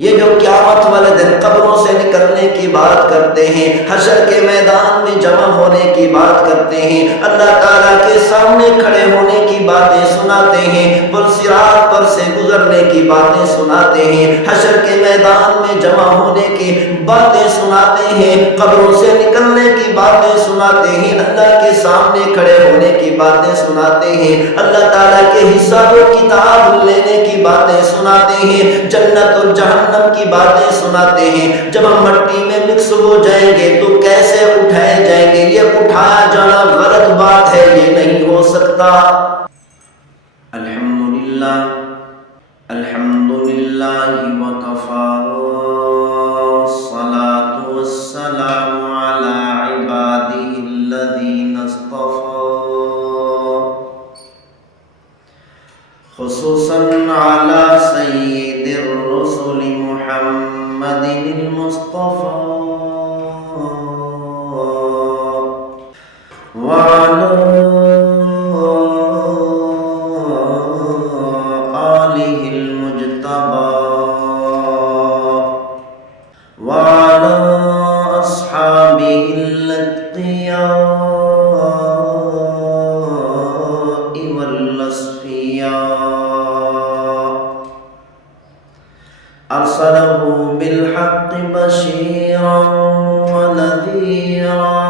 یہ جو قیامت والے دن قبروں سے نکلنے کی بات کرتے ہیں، حشر کے میدان میں جمع ہونے کی بات کرتے ہیں، اللہ تعالیٰ کے سامنے کھڑے ہونے کی باتیں سناتے ہیں، پل صراط پر سے گزرنے کی باتیں سناتے ہیں، حشر کے میدان میں جمع ہونے کی باتیں سناتے ہیں، قبروں سے نکلنے کی باتیں سناتے ہیں، اللہ کے سامنے کھڑے ہونے کی باتیں سناتے ہیں، اللہ تعالیٰ کے حساب و کتاب لینے کی باتیں سناتے ہیں، جنت اور جہنم کی باتیں سناتے ہیں۔ جب ہم مٹی میں مکس ہو جائیں گے تو کیسے اٹھائے جائیں گے؟ یہ اٹھایا جانا غلط بات ہے، یہ نہیں ہو سکتا۔ الحمدللہ الحمدللہ وکفا والصلاة والسلام علی عباده الذین اصطفى خصوصاً علی سید الرسل محمد المصطفى وعلى آلہ المجتبى وعلى أصحابه الأتقياء أرسله بالحق بشيرا ونذيرا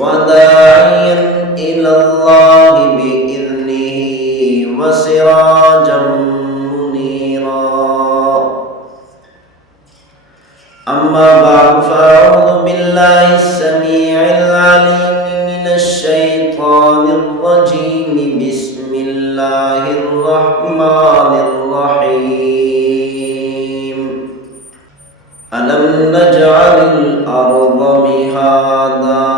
وداعيا إلى الله بإذنه وسراجا منيرا أما بعد فأعوذ بالله السميع العليم من الشيطان الرجيم بسم الله الرحمن الرحيم ألم نجعل الأرض مهادا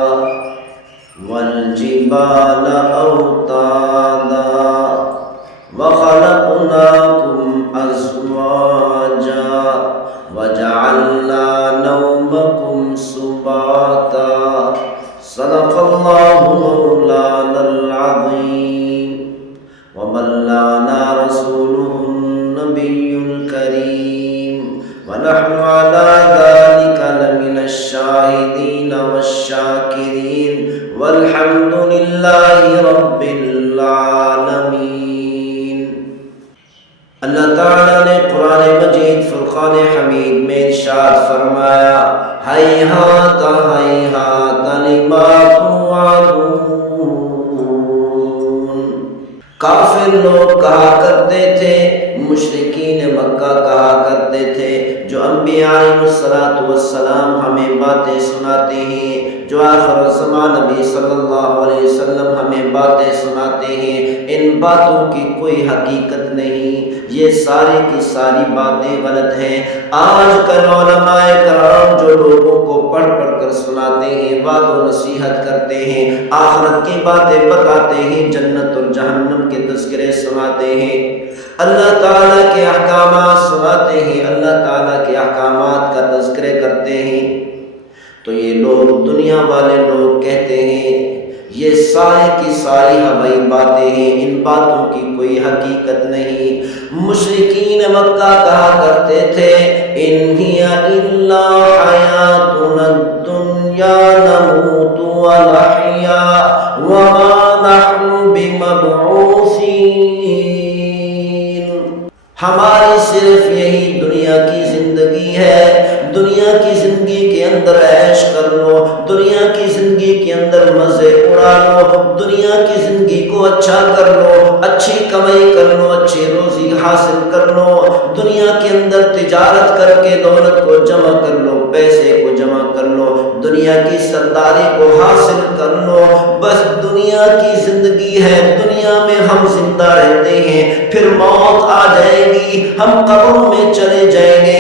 والجبال أوتادا وخلقناكم أزواجا وجعلنا نومكم سباتا صدق الله مولانا العظيم وبلغنا رسوله النبي الكريم ونحن على ذلك لمن الشاهدين والشاكرين والحمد لله رب العالمين۔ اللہ تعالیٰ نے قرآن مجید فرقان حمید میں ارشاد فرمایا، ہیہات ہیہات لما توعدون۔ کافر لوگ کہا کرتے تھے، مشرکین مکہ کہا کرتے تھے، جو انبیاء علیہ السلام ہمیں باتیں سناتے ہیں، جو آخر الزمان نبی صلی اللہ علیہ وسلم ہمیں باتیں سناتے ہیں، ان باتوں کی کوئی حقیقت نہیں، یہ ساری کی ساری باتیں غلط ہیں۔ آج کل علماء کرام جو لوگوں کو پڑھ پڑھ کر سناتے ہیں، وعظ و نصیحت کرتے ہیں، آخرت کی باتیں بتاتے ہیں، جنت اور جہنم کے تذکرے سناتے ہیں، اللہ تعالیٰ کے احکامات سناتے ہیں، اللہ تعالیٰ کے احکامات کا تذکرے کرتے ہیں، تو یہ لوگ دنیا والے لوگ کہتے ہیں یہ ساری کی ساری ہوائی باتیں ہیں، ان باتوں کی کوئی حقیقت نہیں۔ مشرکین مکہ کہا کرتے تھے، ان ہی الا حیاتنا الدنیا نموت ونحیا وما نحن بمبعوثین۔ ہماری صرف یہی دنیا کی زندگی ہے، دنیا کی زندگی کے اندر عیش کر لو، دنیا کی زندگی کے اندر مزے اڑا لو، دنیا کی زندگی کو اچھا کر لو، اچھی کمائی کر لو، اچھی روزی حاصل کر لو، دنیا کے اندر تجارت کر کے دولت کو جمع کر لو، پیسے کو جمع کر لو، دنیا کی سرداری کو حاصل کر لو، بس دنیا کی زندگی ہے، دنیا میں ہم زندہ رہتے ہیں، پھر موت آ جائے گی، ہم قبروں میں چلے جائیں گے،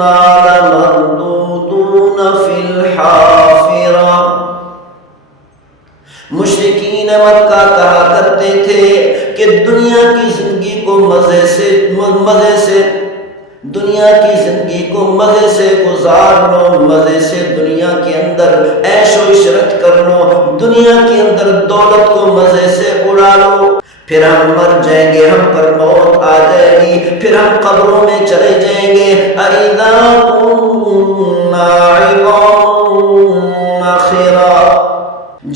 اِنَّا لَمَرْدُودُونَ فِي الْحَافِرَةِ۔ مشرکین مکہ کہا کرتے تھے کہ دنیا کی زندگی کو مزے سے دنیا کی زندگی کو مزے سے گزار لو، مزے سے دنیا کے اندر عیش و عشرت کر لو، دنیا کے اندر دولت کو مزے سے اڑا لو، پھر ہم مر جائیں گے، ہم پر موت آ جائے گی، پھر ہم قبروں میں چلے جائیں گے۔ اَإِذَا كُنَّا عِظَامًا نَخِرَةً،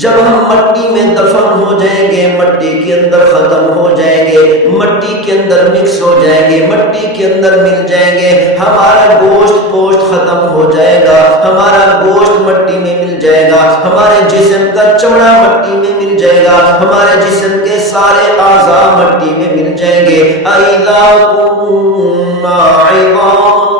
جب ہم مٹی میں دفن ہو جائیں گے، مٹی کے اندر ختم ہو جائیں گے، مٹی کے اندر مکس ہو جائیں گے، مٹی کے اندر مل جائیں گے، ہمارا گوشت پوشت ختم ہو جائے گا، ہمارا گوشت مٹی میں مل جائے گا، ہمارے جسم کا چمڑا مٹی میں مل جائے گا، ہمارے جسم کے سارے اعضاء مٹی میں مل جائیں گے۔ اَإِذَا كُنَّا عِظَامًا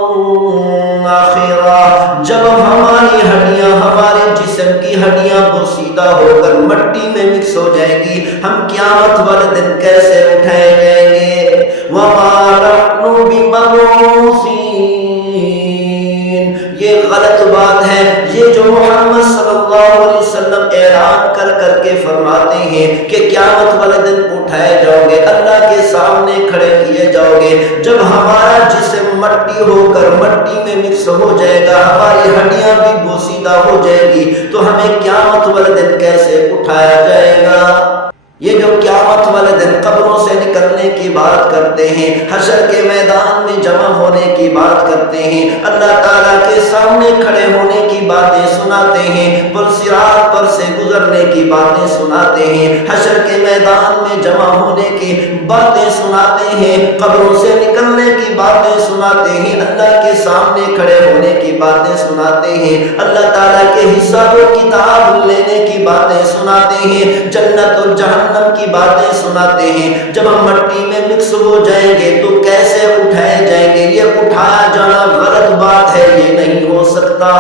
نَخِرَةً، جب ہماری ہڈیاں، ہمارے جسم کی ہڈیاں بوسیدہ ہو کر مٹی میں مکس ہو جائیں گی، ہم قیامت والے دن کیسے اٹھائے جائیں گے؟ وَمَا نَحْنُ بِمَبْعُوثِينَ، یہ غلط بات ہے، یہ جو محمد صلی اللہ علیہ وسلم اعلان کر کر کے فرماتے ہیں کہ قیامت والے دن اٹھائے جاؤ گے، اللہ کے سامنے کھڑے کیے جاؤ گے، جب ہمارا جسم مٹی ہو کر مٹی میں مکس ہو جائے گا، ہماری ہڈیاں بھی بوسیدہ ہو جائے گی، تو ہمیں قیامت والے دن کیسے اٹھایا جائے گا؟ یہ جو قیامت والے دن قبروں سے نکلنے کی بات کرتے ہیں، حشر کے میدان میں جمع ہونے کی بات کرتے ہیں، اللہ تعالیٰ کے سامنے کھڑے ہونے کی باتیں سناتے ہیں، پل صراط پر سے گزرنے کی باتیں سناتے ہیں، حشر کے میدان میں جمع ہونے کی باتیں سناتے ہیں، قبروں سے نکلنے کی باتیں سناتے ہیں، اللہ کے سامنے کھڑے ہونے کی باتیں سناتے ہیں، اللہ تعالیٰ کے حساب و کتاب لینے کی باتیں سناتے ہیں، جنت اور جہنم کی باتیں سناتے ہیں۔ جب ہم مٹی میں مکس ہو جائیں گے تو کیسے اٹھائے جائیں گے؟ یہ اٹھایا جانا غلط بات ہے، یہ نہیں ہو سکتا۔